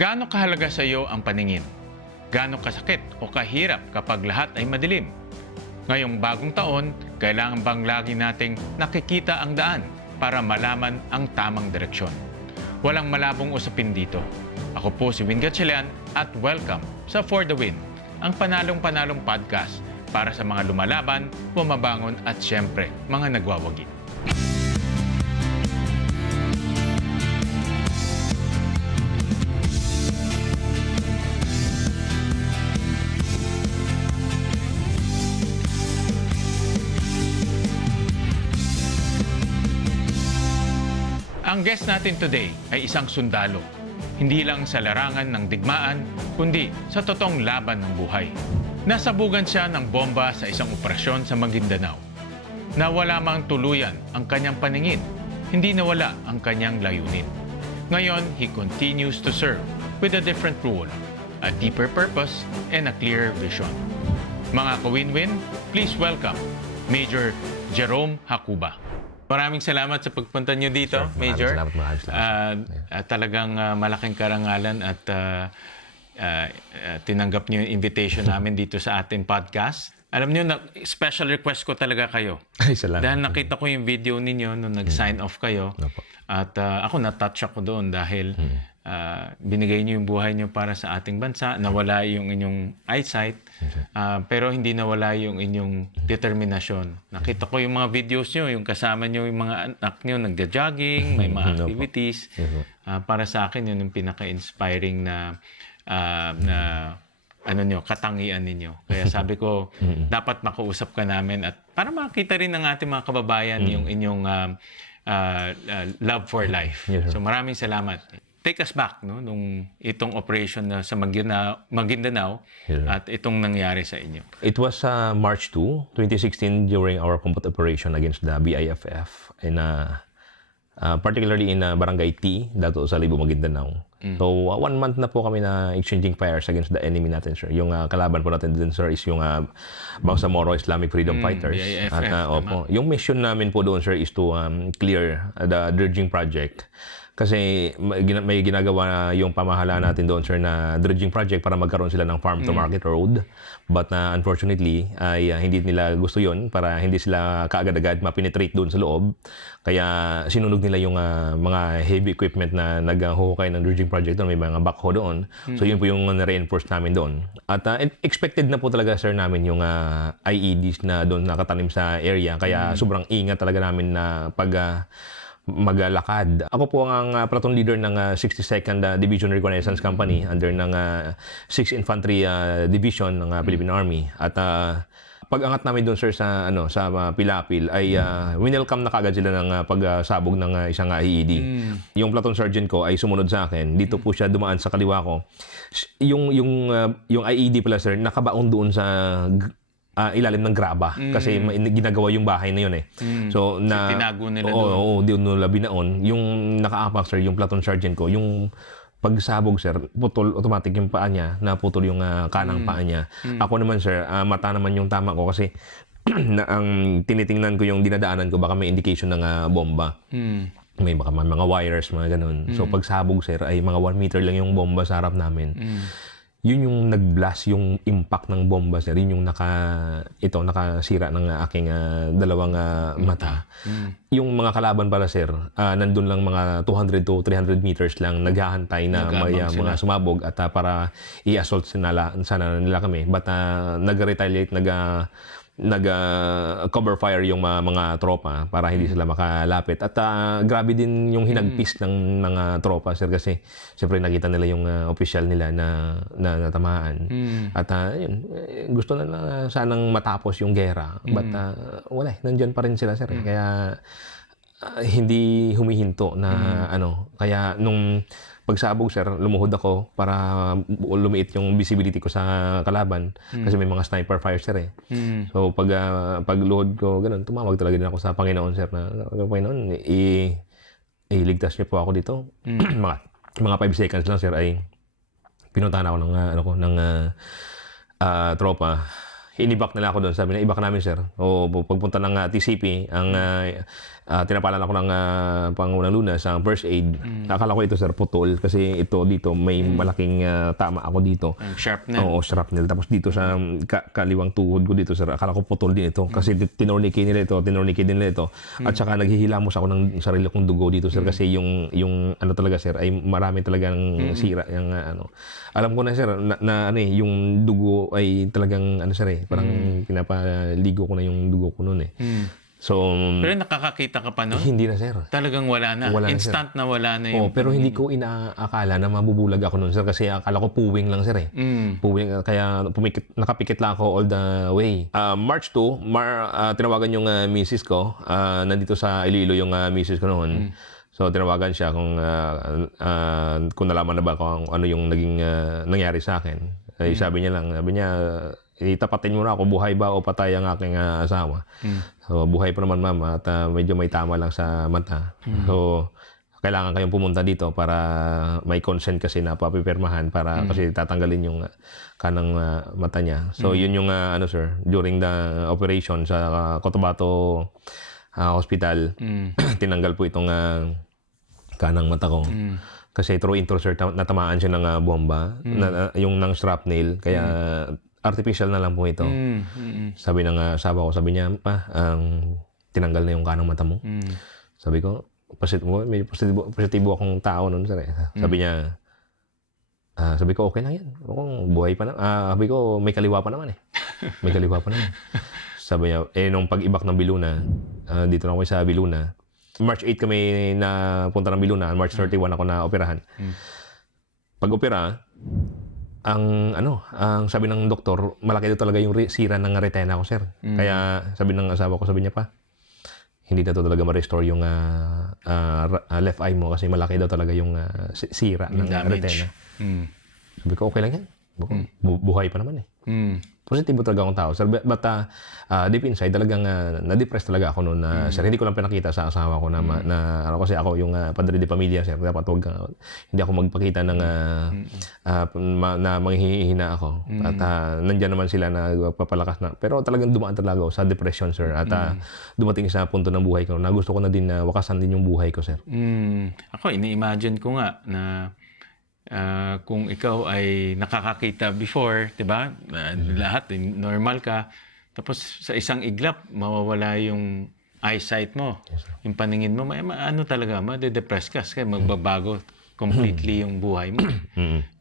Gaano kahalaga sa iyo ang paningin? Gaano kasakit o kahirap kapag lahat ay madilim? Ngayong bagong taon, kailangan bang lagi nating nakikita ang daan para malaman ang tamang direksyon? Walang malabong usapin dito. Ako po si Win Gatchalian at welcome sa For the Win, ang panalong-panalong podcast para sa mga lumalaban, bumabangon at siyempre, mga nagwawagi. Ang guest natin today ay isang sundalo. Hindi lang sa larangan ng digmaan, kundi sa totoong laban ng buhay. Nasabugan siya ng bomba sa isang operasyon sa Maguindanao. Nawala mang tuluyan ang kanyang paningin, hindi nawala ang kanyang layunin. Ngayon, he continues to serve with a different role, a deeper purpose, and a clear vision. Mga ka-win-win, please welcome Major Jerome Hacuba. Maraming salamat sa pagpunta niyo dito, sure, Major. Maraming salamat. Talagang malaking karangalan at tinanggap niyo yung invitation namin dito sa ating podcast. Alam niyo, special request ko talaga kayo. Ay, salamat. Dahil nakita ko yung video ninyo nung nag-sign off kayo. At ako na-touch ako doon dahil binigay niyo yung buhay niyo para sa ating bansa. Nawala yung inyong eyesight, pero hindi nawala yung inyong determinasyon. Nakita ko yung mga videos niyo, yung kasama niyo yung mga anak niyo nagja-jogging, may mga activities. Para sa akin, yun yung pinaka-inspiring na katangian ninyo. Kaya sabi ko, dapat makausap ka namin at para makita rin ng ating mga kababayan yung inyong love for life. So maraming salamat. Take us back, no, nung itong operation na sa Maguindanao at itong nangyari sa inyo. It was March 2, 2016 during our combat operation against the BIFF in particularly in Barangay T, dato sa Libo, Maguindanao. So, 1 month na po kami na exchanging fires against the enemy natin, sir. Yung kalaban po natin din, sir, is yung Bangsamoro Islamic Freedom Fighters. BIFF, At opo, yung mission namin po doon, sir, is to clear the dredging project. Kasi may ginagawa yung pamahalaan natin doon, sir, na dredging project para magkaroon sila ng farm-to-market road. But unfortunately, ay hindi nila gusto yon para hindi sila kaagad-agad mapenetrate doon sa loob. Kaya sinunog nila yung mga heavy equipment na naghuhukay ng dredging project doon. May mga backhoe doon. So yun po yung na-reinforce namin doon. At expected na po talaga, sir, namin yung IEDs na doon nakatanim sa area. Kaya sobrang ingat talaga namin na maglakad. Ako po ang platoon leader ng 62nd Division Reconnaissance Company under ng 6th Infantry Division ng Philippine Army. At pag-angat namin doon, sir, sa Pilapil ay winelcome na kagad sila ng pagsabog ng isang IED. Yung platoon sergeant ko ay sumunod sa akin. Dito po siya dumaan sa kaliwa ko. Yung IED pala, sir, nakabaon doon sa ilalim ng graba kasi ginagawa yung bahay na yun eh. So tinago nila doon. Oo, doon nila binaon. Yung nakaapak, sir, yung platoon sergeant ko, yung pagsabog, sir, putol automatic yung paa niya, naputol yung kanang paa niya. Ako naman, sir, mata naman yung tama ko kasi ang tinitingnan ko yung dinadaanan ko, baka may indication ng bomba. May mga wires, mga ganun. So pagsabog, sir, ay mga 1 meter lang yung bomba sa harap namin. Yun yung nag-blast, yung impact ng bomba, sir. Yun yung nakasira ng aking dalawang mata. Yung mga kalaban pala, sir, nandun lang mga 200 to 300 meters lang naghahantay na may mga sumabog at para i-assault sana nila kami. But nag-retaliate, nag-cover fire yung mga tropa para hindi sila makalapit. At grabe din yung hinagpis ng mga tropa, sir, kasi siyempre nakita nila yung opisyal nila na natamaan. At yun, gusto na sanang matapos yung gera. But wala, nandyan pa rin sila, sir. Kaya hindi humihinto na Kaya nung pagsabog, sir, lumuhod ako para lumiit yung visibility ko sa kalaban kasi may mga sniper fire, sir, eh. So pagluhod ko ganun, tumawag talaga din ako sa Panginoon, sir, na Panginoon, iligtas niyo po ako dito. mga 5 seconds lang, sir, ay pinuntahan ako ng tropa. inibak nila ako doon. Sabi na, ibak namin, sir. O pagpunta ng TCP, ang tinapalan ako ng Pangunang Lunas, ang first aid. Akala ko ito, sir, putol. Kasi ito dito, may malaking tama ako dito. Ang sharpnel. Oo, shrapnel. Tapos dito sa kaliwang tuhod ko dito, sir, akala ko putol din ito. Kasi tinornike nila ito, tinornike din nila ito. At saka naghihilamos ako ng sarili kong dugo dito, sir. Kasi yung ano talaga, sir, ay marami talagang sira. Yung, alam ko na, sir, na ano yung dugo ay talagang, ano, sir, parang pinapaligo ko na yung dugo ko noon, So, Pero nakakakita ka pa nun? hindi na, sir. Talagang wala na. Wala na, Instant na wala na yung... Pero hindi ko inaakala na mabubulag ako noon, sir, kasi akala ko puwing lang, sir, Puwing, kaya nakapikit lang ako all the way. March 2, tinawagan yung misis ko. Nandito sa Iloilo yung misis ko noon. So, tinawagan siya kung nalaman na ba kung ano yung naging nangyari sa akin. Sabi niya, itapatin mo na ako, buhay ba o patay ang aking asawa. So, buhay pa naman, ma'am, at medyo may tama lang sa mata. So, kailangan kayong pumunta dito para may consent kasi na papipirmahan para kasi tatanggalin yung kanang mata niya. So, yun yung, sir, during the operation sa Cotabato Hospital, tinanggal po itong kanang mata ko. Kasi through intro, sir, natamaan siya ng bomba, yung ng shrapnel, kaya artificial na lang po ito. Sabi ng asawa ko, sabi niya, tinanggal na yung kanang mata mo. Sabi ko, may positibo akong tao noon, sir. Sabi niya, sabi ko, okay lang yan. Buhay pa na. Sabi ko, may kaliwa pa naman May kaliwa pa naman. Sabi niya, nung pag-ibak ng Biluna, dito na ako sa Biluna, March 8 kami na punta ng Biluna, March 31 ako na operahan. Pag-opera, ang sabi ng doktor, malaki daw talaga yung sira ng retina ko, sir. Kaya sabi ng asawa ko, sabi niya pa, hindi na to talaga ma-restore yung left eye mo kasi malaki daw talaga yung sira ng retina. Sabi ko, okay lang yan. Buhay pa naman Positibo talaga akong tao, sir. But deep inside, talagang na-depress talaga ako noon. Sir, hindi ko lang pinakita sa asawa ko na kasi ako yung padre de pamilya, sir. Dapat hindi ako magpakita ng na manghihina ako. At nandyan naman sila na papalakas na. Pero talagang dumaan talaga ako sa depression, sir. At dumating sa punto ng buhay ko na gusto ko na din na wakasan din yung buhay ko, sir. Ako, ini-imagine ko nga na kung ikaw ay nakakakita before, 'di ba? Lahat normal ka. Tapos sa isang iglap mawawala yung eyesight mo. Yes, yung paningin mo, ano talaga, ma-depress ka kasi magbabago completely yung buhay mo.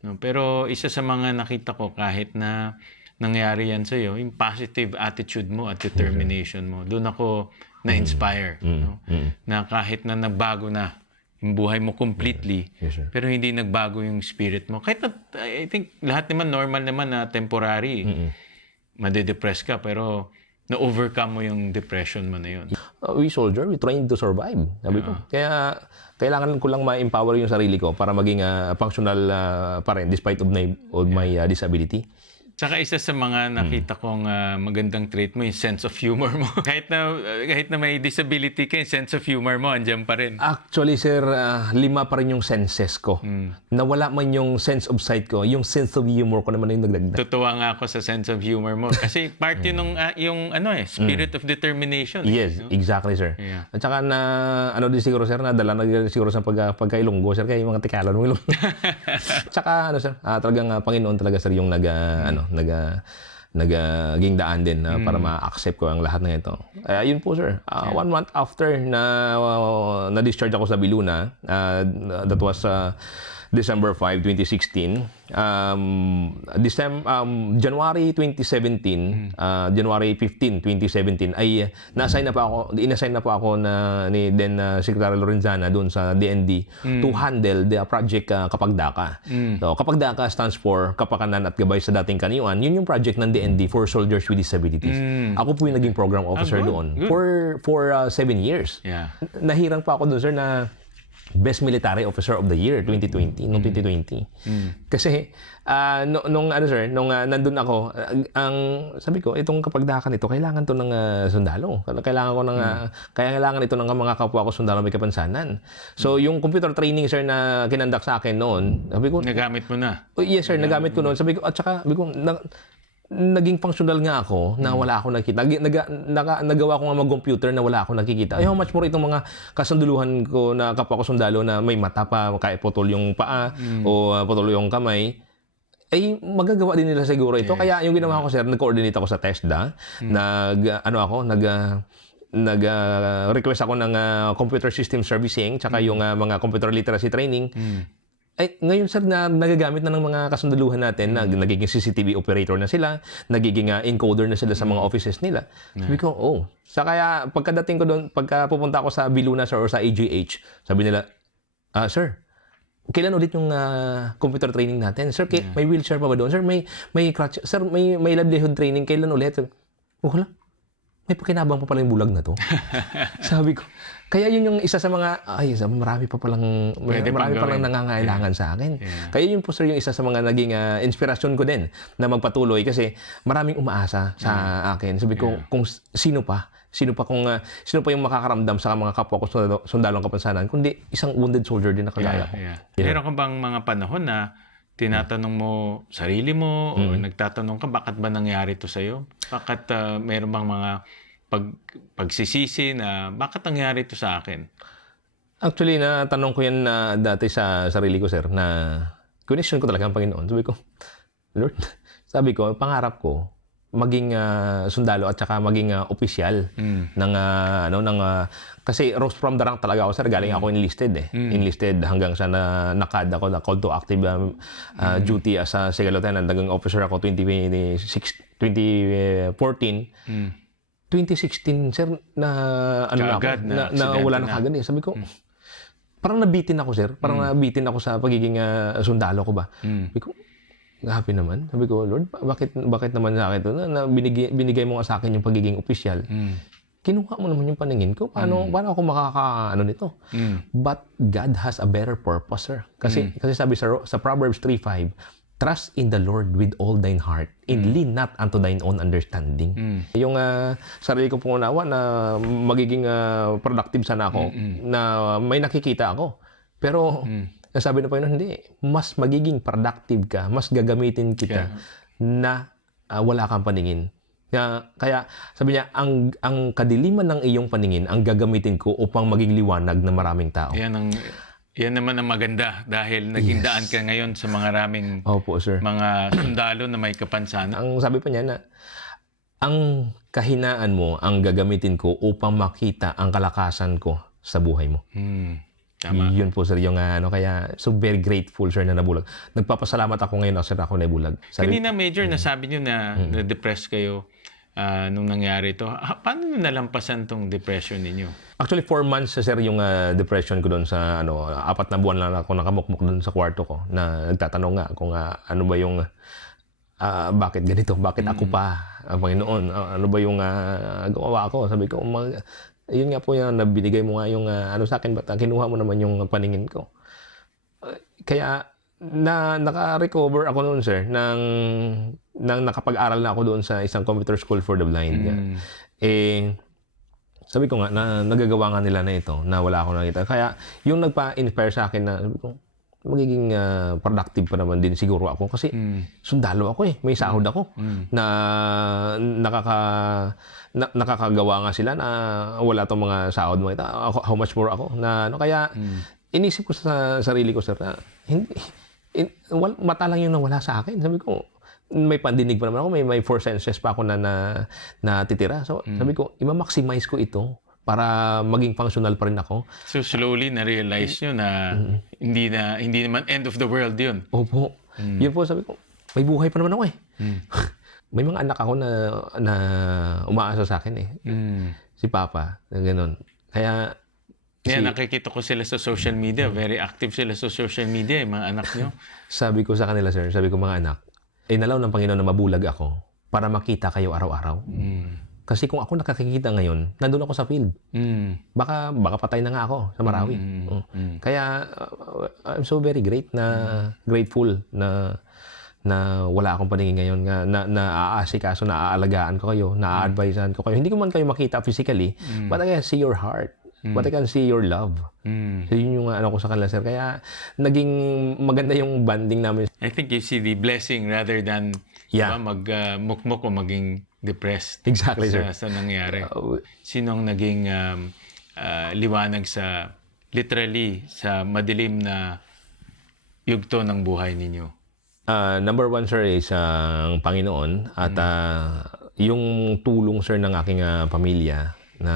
No, pero isa sa mga nakita ko kahit na nangyari yan sa iyo, yung positive attitude mo at determination mo. Doon ako na-inspire, no? Na kahit na nagbago na yung buhay mo completely, pero hindi nagbago yung spirit mo. Kahit na, I think, lahat naman normal naman na temporary. Madedepress ka, pero na-overcome mo yung depression mo na yun. We soldier, we trained to survive. Sabi ko. Kaya, kailangan ko lang ma-empower yung sarili ko para maging functional pa rin despite of my disability. Saka isa sa mga nakita kong magandang trait mo, yung sense of humor mo. kahit na may disability ka, yung sense of humor mo, andyan pa rin. Actually, sir, 5 pa rin yung senses ko. Nawala man yung sense of sight ko, yung sense of humor ko naman yung nagdagdag. Tutuwa nga ako sa sense of humor mo. Kasi part yun yung spirit of determination. Yes, exactly, sir. Yeah. At saka din siguro, sir, nadala na siguro sa pagka-Ilonggo, sir, kaya yung mga Tikalon ng Ilonggo. At saka, sir, talagang Panginoon talaga, sir, yung naging daan din para ma-accept ko ang lahat ng ito. Yun po, sir. 1 month after na-discharge ako sa Biluna, that was December 5, 2016. January 2017, January 15, 2017 ay inassign na pa ako ni Secretary Lorenzana doon sa DND to handle the project Kapagdaka. So, Kapagdaka stands for Kapakanan at Gabay sa Dating Kaniuan. Yun yung project ng DND for soldiers with disabilities. Ako po yung naging program officer doon for 7 years. Yeah. Nahirang pa ako doon, sir, na Best Military Officer of the Year 2020, noong 2020. Kasi nung nandun ako, sabi ko, itong Kapagdakan ito, kailangan to ng sundalo. Kailangan ito ng mga kapwa ko sundalo may kapansanan. So, yung computer training, sir, na kinandak sa akin noon, sabi ko, nagamit mo na? Yes, sir, nagamit ko noon. Sabi ko, at saka, sabi ko, naging functional nga ako na wala akong nakikita. Nagawa ko nga mag-computer na wala akong nakikita. Ay, how much more itong mga kasunduluhan ko na kapwa ko sundalo na may mata pa, kaya putol yung paa o putol yung kamay, ay magagawa din nila siguro ito. Kaya yung ginawa ko, sir, nag-coordinate ako sa TESDA, nag-request ako ng computer system servicing, tsaka yung mga computer literacy training. Ay, ngayon sir, nagagamit na ng mga kasundaluhan natin na nagiging CCTV operator na sila, nagiging encoder na sila sa mga offices nila. Sabi ko, Sa kaya pagkadating ko doon, pagka pupunta ako sa Biluna sir, or sa AGH, sabi nila, sir, kailan ulit yung computer training natin? Sir, may wheelchair pa ba doon? Sir, may crutch. Sir, may livelihood training. Kailan ulit? Wala. May pakinabang pa pala yung bulag na to. Sabi ko. Kaya yun yung isa sa mga, marami pa palang nangangailangan sa akin. Kaya yun po, sir, yung isa sa mga naging inspirasyon ko din na magpatuloy kasi maraming umaasa sa akin. Sabi ko, kung sino pa yung makakaramdam sa mga kapwa ko sundalong kapansanan, kundi isang wounded soldier din na kagaya ko. Meron ka bang mga panahon na tinatanong mo sarili mo o nagtatanong ka, bakit ba nangyari to sa'yo? Bakit meron bang mga pagsisisi na bakit nangyari to sa akin? Actually, natanong ko yan dati sa sarili ko, sir, na connection ko talaga ang Panginoon. Sabi ko, Lord, pangarap ko, maging sundalo at saka maging opisyal ng kasi rose from the rank talaga ako, sir. Galing ako enlisted enlisted hanggang sa nakad ako, na called to active duty as a second lieutenant. Naging officer ako 2014. 2016, sir, na wala na kagad eh. Sabi ko, parang nabitin ako, sir. Parang nabitin ako sa pagiging sundalo ko ba. Sabi ko, happy naman. Sabi ko, Lord, bakit naman sa akin ito? Na binigay mo nga sa akin yung pagiging opisyal. Kinuha mo naman yung paningin ko. Paano ako makakaano nito? But God has a better purpose, sir. Kasi sabi sa Proverbs 3:5, trust in the Lord with all thine heart and lean not unto thine own understanding. Yung sarili ko pong unawa na magiging productive sana ako, na may nakikita ako. Pero sabi na Panginoon, hindi. Mas magiging productive ka, mas gagamitin kita na wala kang paningin. Kaya sabi niya, ang kadiliman ng iyong paningin ang gagamitin ko upang maging liwanag ng maraming tao. Yan naman ang maganda dahil naging daan ka ngayon sa maraming mga sundalo na may kapansanan. Ang sabi pa niya na, ang kahinaan mo ang gagamitin ko upang makita ang kalakasan ko sa buhay mo. Tama. Yun po, sir, yung kaya so very grateful, sir, na nabulag. Nagpapasalamat ako ngayon, sir, ako nabulag. Kanina, Major, nasabi nyo na na-depress kayo nung nangyari ito. Paano nyo nalampasan tong depression ninyo? Actually, 4 months, sir, yung depression ko doon sa 4 na buwan lang ako nakamukmuk doon sa kwarto ko na nagtatanong nga kung ano ba yung bakit ganito? Bakit ako pa, Panginoon? Ano ba yung gawa ko? Sabi ko, yun nga po yung nabinigay mo nga yung sa akin, ba't kinuha mo naman yung paningin ko? Kaya naka-recover ako noon, sir, nang nakapag-aral na ako doon sa isang computer school for the blind. Sabi ko nga, na nagagawa nga nila na ito, na wala akong nakita. Kaya yung nagpa-inspire sa akin na, sabi ko, magiging productive pa naman din siguro ako kasi sundalo ako may sahod ako na nakakagawa nga sila na wala tong mga sahod mo. How much more ako na kaya inisip ko sa sarili ko, sir, na mata lang yung nawala sa akin. Sabi ko, may pandinig pa naman ako, may 4 senses pa ako na titira. So sabi ko, i-maximize ko ito para maging functional pa rin ako. So slowly na-realize nyo na hindi naman end of the world yun. Opo. Yun po, sabi ko, may buhay pa naman ako May mga anak ako na umaasa sa akin Si Papa, na gano'n. Kaya nakikita ko sila sa social media. Very active sila sa social media, mga anak nyo. Sabi ko sa kanila, sir, sabi ko, mga anak, inalaw ng Panginoon na mabulag ako para makita kayo araw-araw. Kasi kung ako nakakikita ngayon, nandun ako sa field. Baka patay na nga ako sa Marawi. Kaya I'm so very grateful na wala akong paningin ngayon, na aasikaso, na aalagaan ko kayo, na a-advisean ko kayo. Hindi ko man kayo makita physically, but I can see your heart. But I can see your love. So yun yung ko sa kanila, sir. Kaya naging maganda yung bonding namin. I think you see the blessing rather than Yeah. Diba? Magmukmuk o maging depressed Exactly, sir. sa nangyari. Sinong naging liwanag literally sa madilim na yugto ng buhay ninyo? Number one, sir, is ang Panginoon at yung tulong, sir, ng aking pamilya na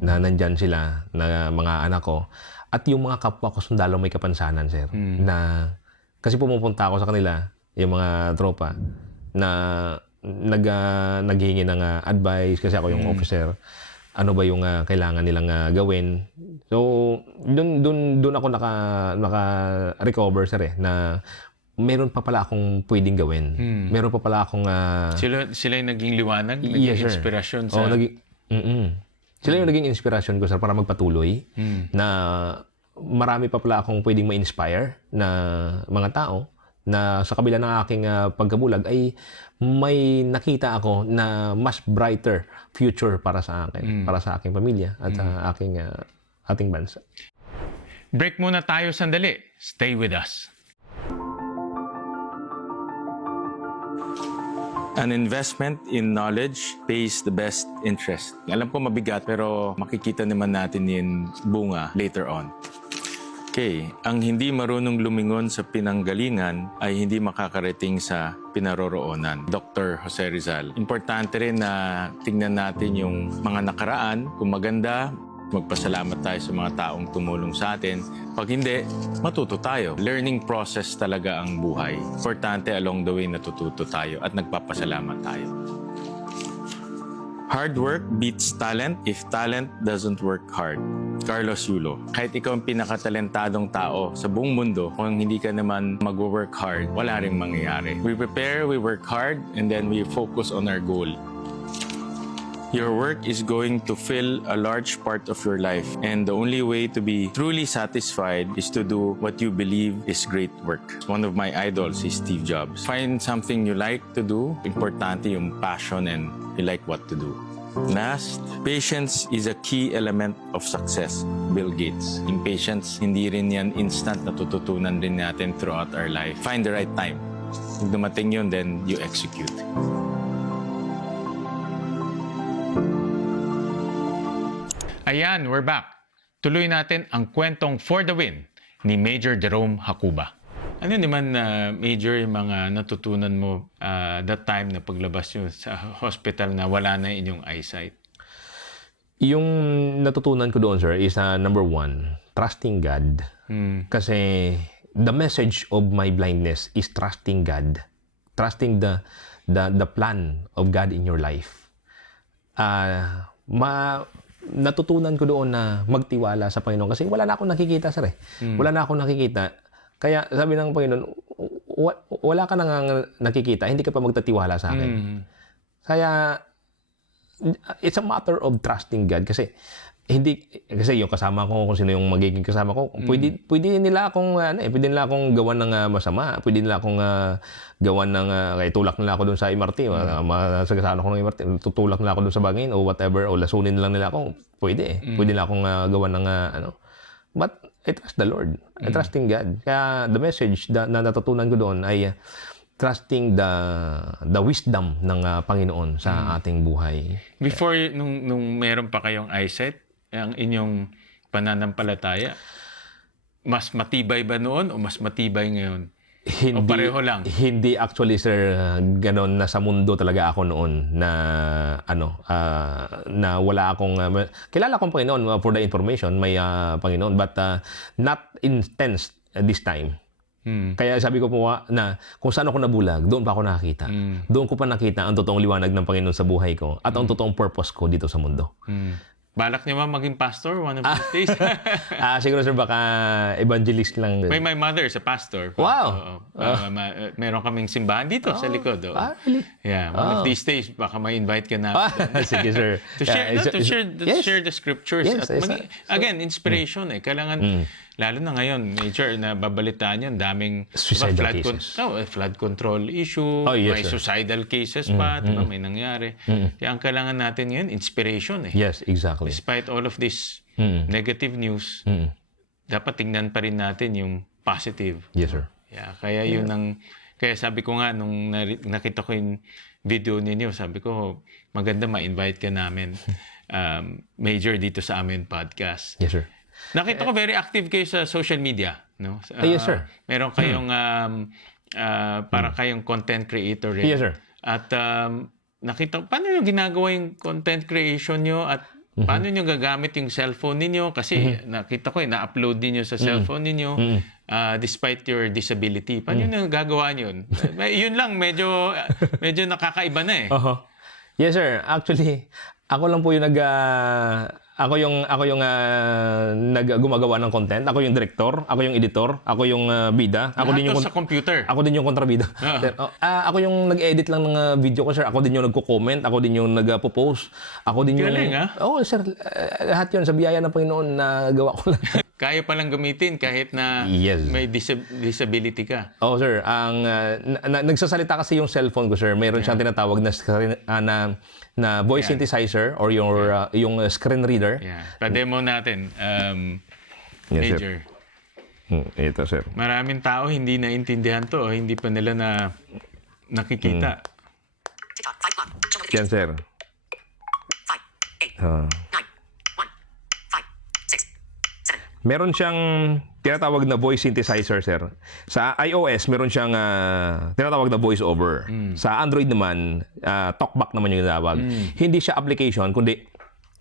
nandyan sila, na mga anak ko, at yung mga kapwa ko sundalo may kapansanan, sir. Na, kasi pumupunta ako sa kanila, yung mga tropa, na naghihingi ng advice kasi ako yung officer. Ano ba yung kailangan nilang gawin? So, doon ako naka-recover, sir, na meron pa pala akong pwedeng gawin. Meron pa pala akong... Sila yung naging liwanag, naging Yes, sir. inspirasyon sa... Sila yung naging inspirasyon ko, sir, para magpatuloy na marami pa pala akong pwedeng ma-inspire na mga tao na sa kabila ng aking pagkabulag ay may nakita ako na mas brighter future para sa akin, para sa aking pamilya at sa ating bansa. Break muna tayo sandali. Stay with us. An investment in knowledge pays the best interest. Alam ko mabigat pero makikita naman natin yung bunga later on. Okay, ang hindi marunong lumingon sa pinanggalingan ay hindi makakarating sa pinaroroonan. Dr. Jose Rizal. Importante rin na tingnan natin yung mga nakaraan. Kung maganda, magpasalamat tayo sa mga taong tumulong sa atin. Pag hindi, matuto tayo. Learning process talaga ang buhay. Importante along the way natututo tayo at nagpapasalamat tayo. Hard work beats talent if talent doesn't work hard. Carlos Yulo. Kahit ikaw ang pinakatalentadong tao sa buong mundo, kung hindi ka naman mag-work hard, wala ring mangyayari. We prepare, we work hard, and then we focus on our goal. Your work is going to fill a large part of your life, and the only way to be truly satisfied is to do what you believe is great work. One of my idols is Steve Jobs. Find something you like to do. Importante yung passion and you like what to do. Last, patience is a key element of success. Bill Gates. Impatience, hindi rin yan instant, natututunan din natin throughout our life. Find the right time. Pag dumating yun, then you execute. Ayan, we're back. Tuloy natin ang kwentong For the Win ni Major Jerome Hacuba. Ano naman, Major, yung mga natutunan mo that time na paglabas nyo sa hospital na wala na inyong eyesight? Yung natutunan ko doon, sir, is number one, trusting God. Kasi the message of my blindness is trusting God. Trusting the plan of God in your life. Natutunan ko doon na magtiwala sa Panginoon kasi wala na akong nakikita, sir. Wala na akong nakikita. Kaya sabi ng Panginoon, wala ka nang nakikita, hindi ka pa magtatiwala sa akin. Kaya it's a matter of trusting God kasi yung kasama ko, kung sino yung magiging kasama ko, pwede nila akong gawan ng masama, pwede nila akong gawan ng itulak nila ako doon sa MRT, masagasaan ako ng MRT, tutulak nila ako doon sa bangin o whatever, o lasunin lang nila ako, pwede nila akong gawan ng but I trust the Lord. I trusting God. Kaya the message na natutunan ko doon ay trusting the wisdom ng Panginoon sa ating buhay. Before, nung meron pa kayong eyesight, ang inyong pananampalataya, mas matibay ba noon o mas matibay ngayon? O pareho lang? Hindi actually, sir, ganon. Nasa mundo talaga ako noon na na wala akong kilala akong Panginoon for the information, may Panginoon, but not intense this time. Kaya sabi ko po na kung saan ako nabulag, doon pa ako nakakita. Doon ko pa nakita ang totoong liwanag ng Panginoon sa buhay ko at ang totoong purpose ko dito sa mundo. Balak niyo ba maging pastor one of these days? Siguro, sir, baka evangelist lang. My mother is a pastor. Wow! Meron kaming simbahan dito sa likod. Really? Yeah, one of these days, baka may invite ka na. Sige, sir. To share the scriptures. Yes, At again, inspiration Kailangan, lalo na ngayon, Major, na babalitaan yun, daming suicidal cases. Flood control issue, may suicidal cases pa, diba, may nangyari. Kaya ang kailangan natin ngayon, inspiration Yes, exactly. Despite all of this negative news, dapat tingnan pa rin natin yung positive. Yes, sir. Yeah, kaya yun ang Kaya sabi ko nga, nung nakita ko yung video ninyo, sabi ko, maganda ma-invite ka namin. Major dito sa amin podcast. Yes, sir. Nakita ko very active kayo sa social media, no? Yes, sir. Meron kayong para kayong content creator rin. Yes, sir. At nakita paano niyo ginagawa yung content creation niyo at paano niyo gagamit yung cellphone ninyo kasi nakita ko na-upload niyo sa cellphone ninyo despite your disability. Paano niyo gagawa yun? Yun lang medyo nakakaiba na eh. Yes, sir. Actually, ako lang po yung ako yung gumagawa ng content. Ako yung director, ako yung editor, ako yung bida. Ako din yung sa computer. Ako din yung kontrabida. Sir, ako yung nag-edit lang ng video ko, sir. Ako din yung nagko-comment, ako din yung nag-post. Ako din yung Galing, Oo, sir. Lahat 'yun sa biyaya ng Panginoon na gawa ko lang. Kaya palang gamitin kahit na Yes. may disability ka. Oh, sir. Ang nagsasalita kasi yung cellphone ko, sir. Mayroon siyang tinatawag na voice synthesizer or yung screen reader. Yeah. Pa-demo natin. Yes, Major. Ito, sir. Maraming tao hindi naintindihan to, hindi pa nila nakikita. Yan, sir. Meron siyang tinatawag na voice synthesizer, sir. Sa iOS, meron siyang tinatawag na voice over. Sa Android naman, talkback naman yung tinatawag. Hindi siya application, kundi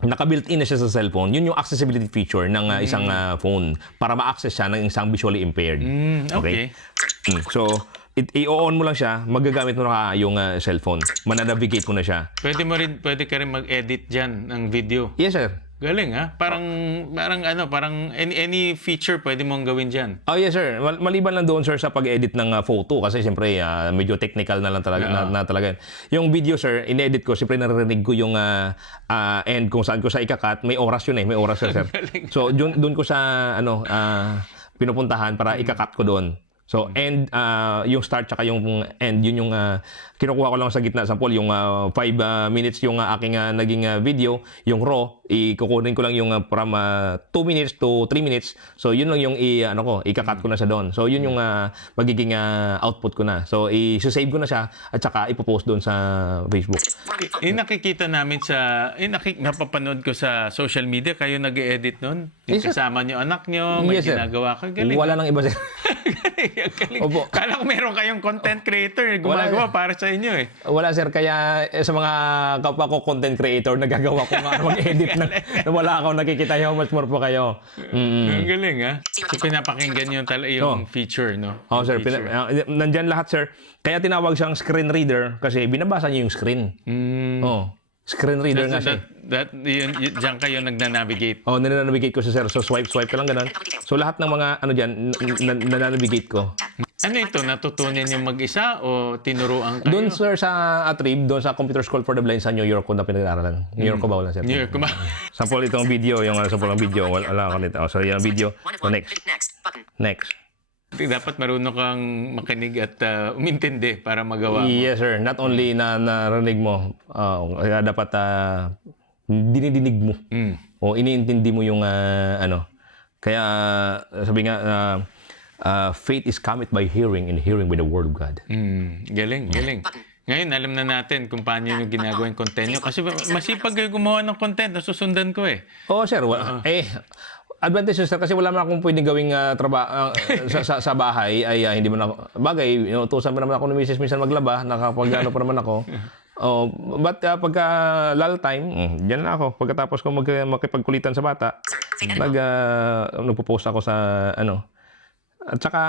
naka-built-in na siya sa cellphone. Yun yung accessibility feature ng isang phone para ma-access siya ng isang visually impaired. Okay. So, i-on mo lang siya, magagamit mo na yung cellphone. Mananavigate mo na siya. Pwede ka rin mag-edit diyan ng video. Yes, sir. Galing ha? Parang any feature pwede mong gawin diyan. Oh, yes, sir. Maliban lang doon, sir, sa pag-edit ng photo kasi siyempre medyo technical na lang talaga na talaga. Yung video, sir, in-edit ko, siyempre naririnig ko yung end kung saan ko sa ikakat. May oras yun eh, may oras sir. So, doon ko sa pinupuntahan para ikakat ko doon. So, end, yung start tsaka yung end, yun yung kinukuha ko lang sa gitna. Sample, yung 5 minutes yung aking naging video, yung raw, ikukunin ko lang yung from 2 minutes to 3 minutes. So, yun lang yung ikakat ko na sa doon. So, yun yung magiging output ko na. So, i-save ko na siya at saka ipopost doon sa Facebook. Nakikita namin napapanood ko sa social media, kayo nag-edit nun? Yes, sir. Kasama niyo anak niyo, may Yes, sir. ginagawa ka. Galing. Wala nang iba, sir. Galing. Opo. Kala ko meron kayong content creator gumagawa para sa inyo eh. Wala, sir. Kaya sa mga kapwa ko content creator, nagagawa ko nga mag-edit na wala akong nakikita. How much more po kayo? Ang galing ha. So pinapakinggan yung feature, no? Oh, sir. Feature. Nandyan lahat, sir. Kaya tinawag siyang screen reader kasi binabasa niyo yung screen. Oh, screen reader nga siya. Diyan kayo nagna-navigate. Oh, nananavigate ko siya, sir. So, swipe ka lang ganun. So, lahat ng mga dyan, nananavigate ko. Ano ito? Natutunan yung mag-isa o tinuruan kayo? Doon, sir, sa Atrib, doon sa Computer School for the Blind sa New York ko na pinag-aaralan. New York ko ba wala, sir? New York ko ba? Sample itong video, yung sample ng video. Wala ako nito. Oh, so, yung video. So, next. Dapat marunong kang makinig at umintindi para magawa mo. Yes, sir. Not only na narinig mo, kaya dapat dinidinig mo. O iniintindi mo yung Kaya sabi nga, faith is cometh by hearing and hearing by the word of God. Galing. Ngayon, alam na natin kung paano yung ginagawa yung content nyo. Kasi masipag kayo gumawa ng content, nasusundan ko eh. Oo, sir. Advantage, sir, kasi wala man akong pwedeng gawing trabaho sa bahay ay hindi man ako bagay, utusan mo naman ako ni Mrs. minsan maglaba, nakapag pa naman ako. But pagka lull time, diyan na ako. Pagkatapos ko makipagkulitan sa bata, nagpo-post ako sa At saka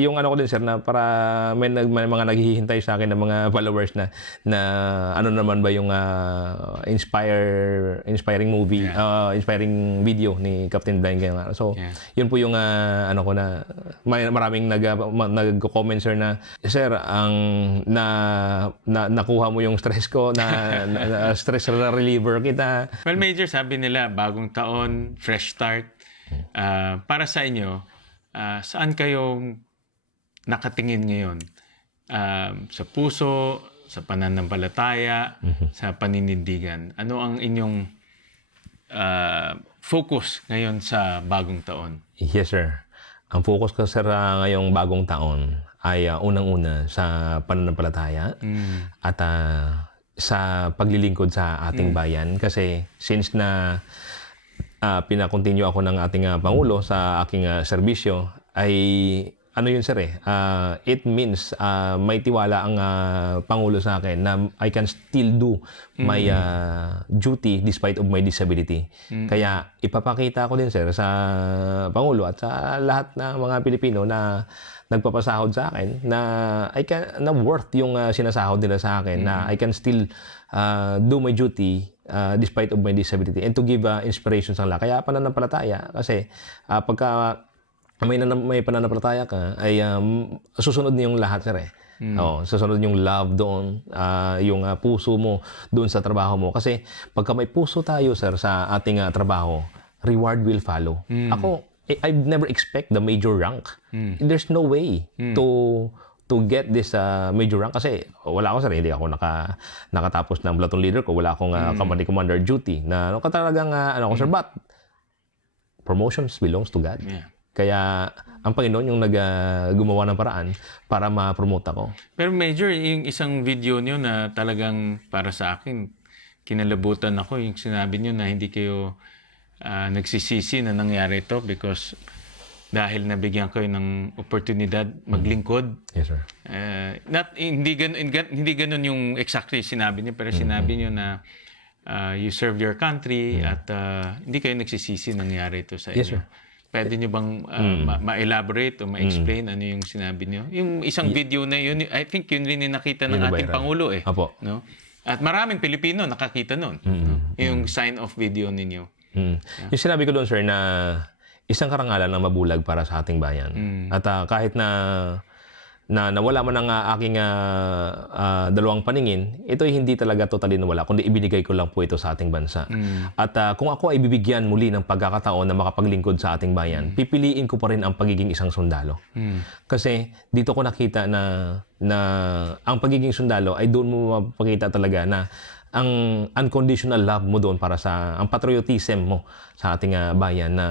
yung ko din, sir, na para may mga naghihintay sa akin ng mga followers na naman ba yung inspiring movie, inspiring video ni Captain Blind. So, yun po yung ko na maraming nagko-comment, sir, na sir, ang nakuha mo yung stress ko, na stress reliever kita. Well, Major, sabi nila bagong taon, fresh start. Para sa inyo, saan kayo nakatingin ngayon? Sa puso, sa pananampalataya, sa paninindigan? Ano ang inyong focus ngayon sa bagong taon? Yes, sir. Ang focus ko, sir, ngayong bagong taon ay unang-una sa pananampalataya at sa paglilingkod sa ating bayan. Kasi since na pinakontinue ako ng ating Pangulo sa aking serbisyo, ay ano yun sir it means may tiwala ang Pangulo sa akin na I can still do my duty despite of my disability. Kaya ipapakita ko din sir sa Pangulo at sa lahat ng mga Pilipino na nagpapasahod sa akin na na worth yung sinasahod nila sa akin, na I can still do my duty despite of my disability, and to give inspiration sa lahat. Kaya pananampalataya, kasi pagka may pananampalataya ka, ay susunod na yung lahat sir susunod yung love doon, yung puso mo doon sa trabaho mo. Kasi pagka may puso tayo sir sa ating trabaho, reward will follow. Ako, I've never expect the major rank. There's no way to get this major rank, kasi wala ako sir, hindi ako nakatapos ng platoon leader ko, wala akong company commander duty na talagang ko sir, but promotions belongs to God. Kaya ang Panginoon yung gumawa ng paraan para ma-promote ako. Pero Major, yung isang video niyo na talagang para sa akin, kinalabutan ako yung sinabi niyo na hindi kayo nagsisisi na nangyari ito because dahil nabigyan kayo ng oportunidad maglingkod. Yes, sir. Hindi ganun yung exactly sinabi niyo, pero sinabi niyo na you serve your country at hindi kayo nagsisisi nangyari ito sa inyo. Yes, sir. Pwede niyo bang ma-elaborate o ma-explain ano yung sinabi niyo? Yung isang video na yun, I think yun rin yung nakita ng ating Pangulo Apo. No? At maraming Pilipino nakakita nun. No? Yung sign of video ninyo. Yung sinabi ko doon sir na isang karangalan na mabulag para sa ating bayan. At kahit na nawala man ang aking dalawang paningin, ito ay hindi talaga totally nawala, kundi ibinigay ko lang po ito sa ating bansa. At kung ako ay bibigyan muli ng pagkakataon na makapaglingkod sa ating bayan, pipiliin ko pa rin ang pagiging isang sundalo. Kasi dito ko nakita na ang pagiging sundalo ay doon mo mapakita talaga na ang unconditional love mo doon para sa ang patriotism mo sa ating bayan, na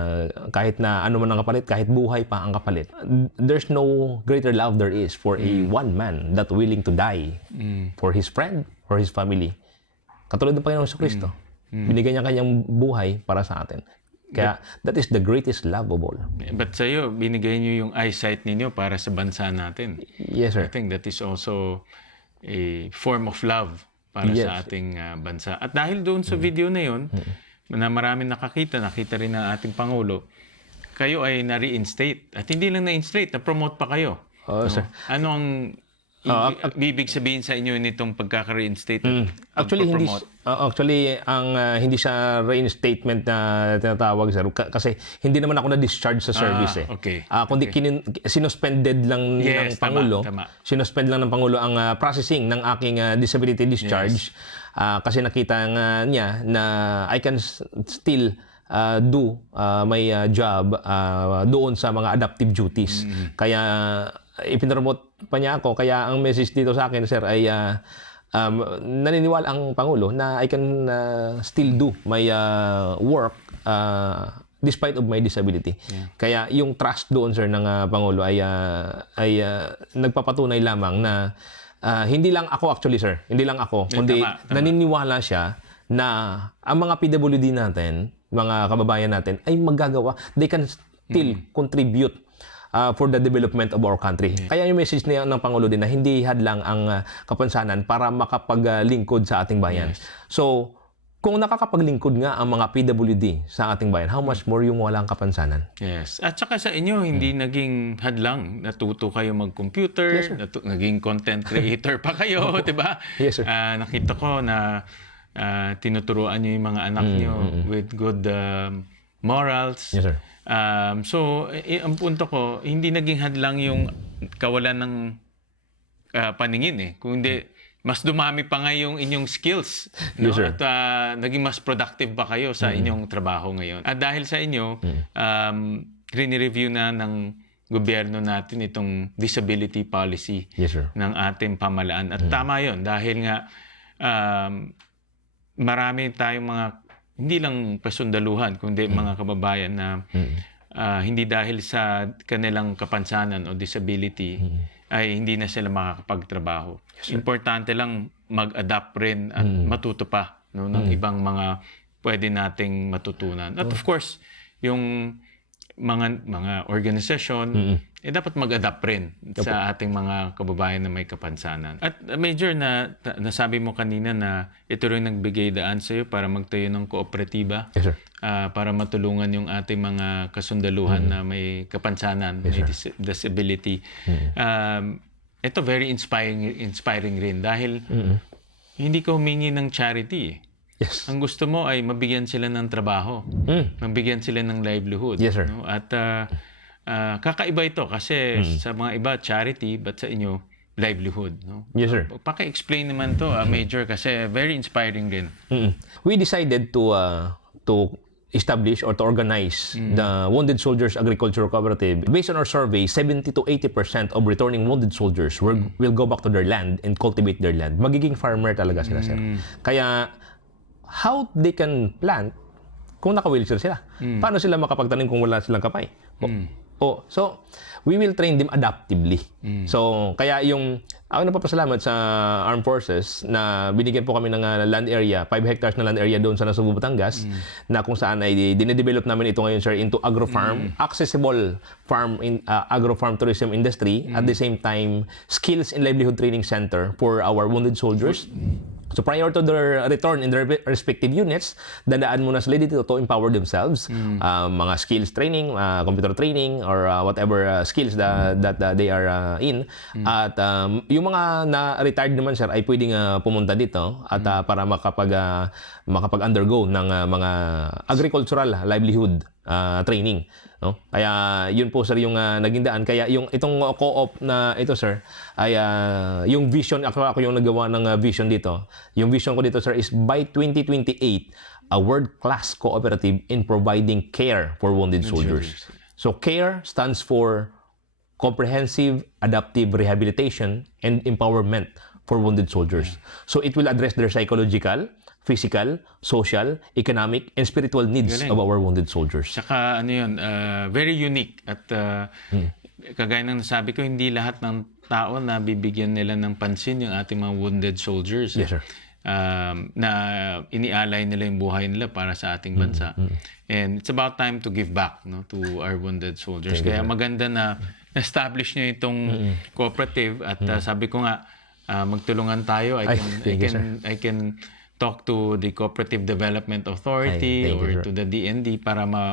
kahit na ano man ang kapalit, kahit buhay pa ang kapalit. There's no greater love there is for a one man that willing to die for his friend, for his family. Katulad ng Panginoong Jesucristo. Binigay niya kanyang buhay para sa atin. Kaya that is the greatest love of all. But sa iyo, binigay niyo yung eyesight ninyo para sa bansa natin. Yes, sir. I think that is also a form of love para sa ating bansa. At dahil doon sa video na yun, na maraming nakita rin ng ating Pangulo, kayo ay na-reinstate. At hindi lang na-reinstate, na-promote pa kayo. Sir. Ano ang ibig sabihin sa inyo nitong pagkaka-reinstate? Actually, hindi siya reinstatement na tinatawag sir, kasi hindi naman ako na-discharge sa service Okay. Kundi sinuspended lang ng Pangulo. Tama. Sinuspend lang ng Pangulo ang processing ng aking disability discharge. Kasi nakita nga niya na I can still do my job doon sa mga adaptive duties. Kaya ipinromote pa niya ako. Kaya ang message dito sa akin sir ay naniniwala ang Pangulo na I can still do my work despite of my disability. Kaya yung trust doon sir ng Pangulo ay nagpapatunay lamang na hindi lang ako actually sir, hindi lang ako, kundi tama. naniniwala siya na ang mga PWD natin, mga kababayan natin ay magagawa, they can still contribute for the development of our country. Kaya yung message niya ng Pangulo din na hindi hadlang ang kapansanan para makapaglingkod sa ating bayan. So, kung nakakapaglingkod nga ang mga PWD sa ating bayan, how much more yung walang kapansanan? Yes. At saka sa inyo, hindi naging hadlang. Natuto kayo mag-computer, naging content creator pa kayo, di ba? Yes, sir. Nakita ko na tinuturuan niyo yung mga anak niyo with good morals. Yes, sir. So, ang punto ko, hindi naging hadlang yung kawalan ng paningin kundi mas dumami pa nga yung inyong skills. No? Yes, sir. At naging mas productive pa kayo sa inyong trabaho ngayon. At dahil sa inyo, rini-review na ng gobyerno natin itong disability policy ng ating pamalaan. At tama yun, dahil nga marami tayong mga hindi lang pasundaluhan, kundi mga kababayan na hindi dahil sa kanilang kapansanan o disability ay hindi na sila makakapagtrabaho. Importante lang mag-adapt rin at matuto pa, no, ng ibang mga pwede nating matutunan. At of course, yung mga organisasyon, dapat mag-adapt rin sa ating mga kababayan na may kapansanan. At Major, nasabi mo kanina na ito rin nagbigay daan sa iyo para magtayo ng kooperatiba. Yes, sir. Para matulungan yung ating mga kasundaluhan na may kapansanan, may disability. Ito very inspiring rin dahil hindi ka humingi ng charity eh. Yes. Ang gusto mo ay mabigyan sila ng trabaho, mabigyan sila ng livelihood. Yes, sir. No? At kakaiba ito kasi sa mga iba charity, but sa inyo livelihood. No? Yes, sir. Paki-explain naman to, Major, kasi very inspiring din. We decided to establish or to organize the Wounded Soldiers Agricultural Cooperative. Based on our survey, 70 to 80% of returning wounded soldiers will go back to their land and cultivate their land. Magiging farmer talaga sila, sir. Kaya, how they can plant kung naka-wheelchair sila? Paano sila makapagtanim kung wala silang kapay? So, we will train them adaptively. So, kaya ako napapasalamat sa Armed Forces na binigyan po kami ng land area, 5 hectares na land area doon sa Nasugbu, Batangas, na kung saan ay dinedevelop namin ito ngayon, sir, into agro-farm, accessible farm in agro-farm tourism industry, at the same time, skills and livelihood training center for our wounded soldiers. So prior to their return in their respective units, dadaan muna sila dito to empower themselves. Mga skills training, computer training, or whatever skills that they are in. At yung mga na-retired naman, sir, ay pwedeng pumunta dito at para makapag-undergo ng mga agricultural livelihood training. No? Kaya yun po, sir, yung naging daan. Kaya itong co-op na ito, sir, ay yung vision, ako yung nagawa ng vision dito. Yung vision ko dito, sir, is by 2028, a world-class cooperative in providing care for wounded soldiers. So CARE stands for Comprehensive Adaptive Rehabilitation and Empowerment for Wounded Soldiers. So it will address their psychological, physical, social, economic, and spiritual needs of our wounded soldiers. Saka very unique at kagaya ng nasabi ko, hindi lahat ng tao na bibigyan nila ng pansin yung ating mga wounded soldiers. Yes, sir. Na inialay nila yung buhay nila para sa ating bansa. And it's about time to give back, no, to our wounded soldiers. Kaya maganda na establish niyo itong cooperative at sabi ko nga, magtulungan tayo. I can talk to the Cooperative Development Authority or to the DND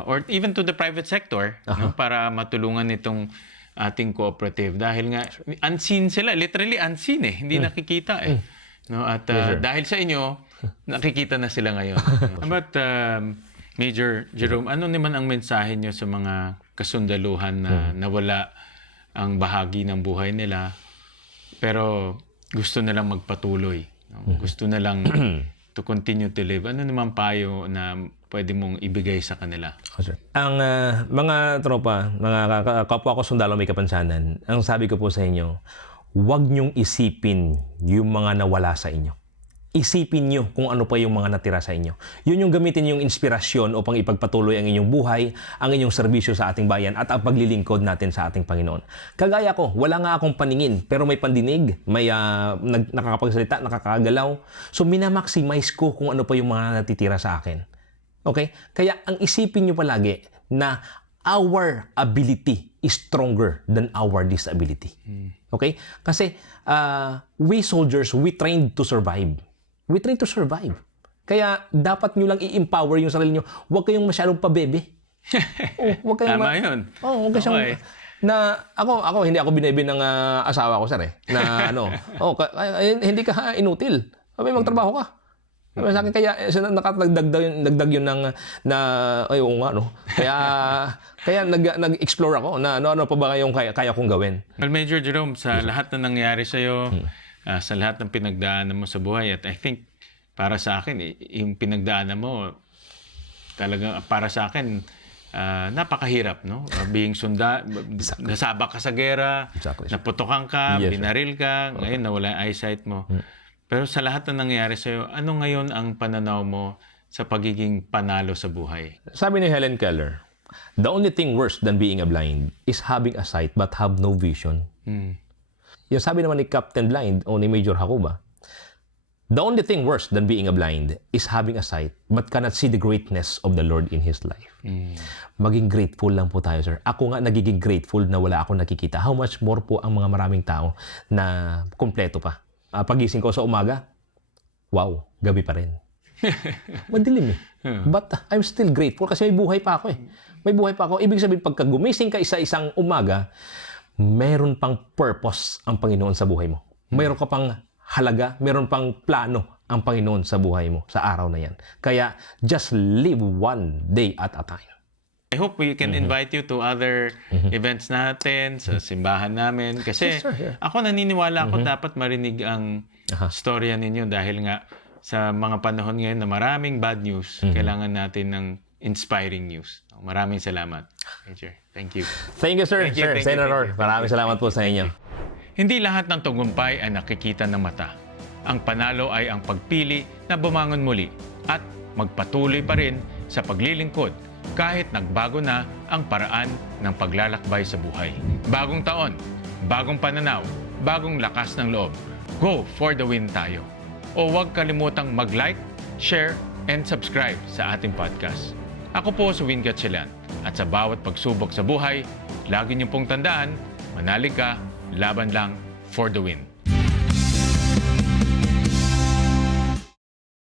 or even to the private sector, no, para matulungan itong ating cooperative dahil nga unseen sila, literally unseen eh, hindi nakikita eh. No, at dahil sa inyo nakikita na sila ngayon. But Major Jerome, ano naman ang mensahe niyo sa mga kasundaluhan na nawala ang bahagi ng buhay nila pero gusto nilang magpatuloy, no? Gusto nilang to continue to live? Ano naman payo na pwede mong ibigay sa kanila? Ang mga tropa, mga kapwa ko sundalo may kapansanan, ang sabi ko po sa inyo, huwag niyong isipin yung mga nawala sa inyo. Isipin niyo kung ano pa yung mga natira sa inyo. Yun yung gamitin yung inspirasyon upang ipagpatuloy ang inyong buhay, ang inyong serbisyo sa ating bayan at ang paglilingkod natin sa ating Panginoon. Kagaya ko, wala nga akong paningin pero may pandinig, may nakakapagsalita, nakakagalaw. So minamaximize ko kung ano pa yung mga natitira sa akin. Okay? Kaya ang isipin niyo palagi na our ability is stronger than our disability. Okay? Kasi we soldiers, we trained to survive. We train to survive. Kaya dapat nyo lang i-empower yung sarili nyo. Huwag kayong masyadong pabebe. Huwag kayong Tama yun. Huwag kayong ako hindi ako binebe ng asawa ko, sir, eh. Na hindi ka inutil. Sabi, magtrabaho ka. Sabi sa akin, kaya nakatagdag yun ng oo nga, no. Kaya nag-explore ako na ano pa ba yung kaya kong gawin. Well, Major Jerome, sa lahat na nangyari sa'yo, sa lahat ng pinagdaanan mo sa buhay, at I think para sa akin, yung pinagdaanan mo, talaga para sa akin, napakahirap, no? Being nasabak ka sa gera, naputokan ka, binaril ka, ngayon nawala yung eyesight mo. Pero sa lahat na nangyari sa'yo, ano ngayon ang pananaw mo sa pagiging panalo sa buhay? Sabi ni Helen Keller, the only thing worse than being a blind is having a sight but have no vision. Yung sabi naman ni Captain Blind o ni Major Hakuba, the only thing worse than being a blind is having a sight but cannot see the greatness of the Lord in his life. Maging grateful lang po tayo, sir. Ako nga nagiging grateful na wala akong nakikita. How much more po ang mga maraming tao na kumpleto pa. Pagising ko sa umaga, wow, gabi pa rin. Madilim eh. But I'm still grateful kasi may buhay pa ako eh. May buhay pa ako. Ibig sabihin, pagka gumising ka isa-isang umaga, meron pang purpose ang Panginoon sa buhay mo. Meron ka pang halaga, meron pang plano ang Panginoon sa buhay mo sa araw na yan. Kaya, just live one day at a time. I hope we can invite you to other events natin, sa simbahan namin. Kasi Yes, sir, yeah. ako naniniwala ako dapat marinig ang storya ninyo dahil nga sa mga panahon ngayon na maraming bad news, kailangan natin ng inspiring news. Maraming salamat, Major. Thank you. Thank you, sir. Thank you, Sir, thank you, Senator. thank you. Maraming salamat po sa inyo. Hindi lahat ng tagumpay ay nakikita ng mata. Ang panalo ay ang pagpili na bumangon muli at magpatuloy pa rin sa paglilingkod kahit nagbago na ang paraan ng paglalakbay sa buhay. Bagong taon, bagong pananaw, bagong lakas ng loob. Go for the win tayo. O huwag kalimutang mag-like, share, and subscribe sa ating podcast. Ako po si Win Gatchalian at sa bawat pagsubok sa buhay, lagi niyo pong tandaan, manalig ka, laban lang for the win.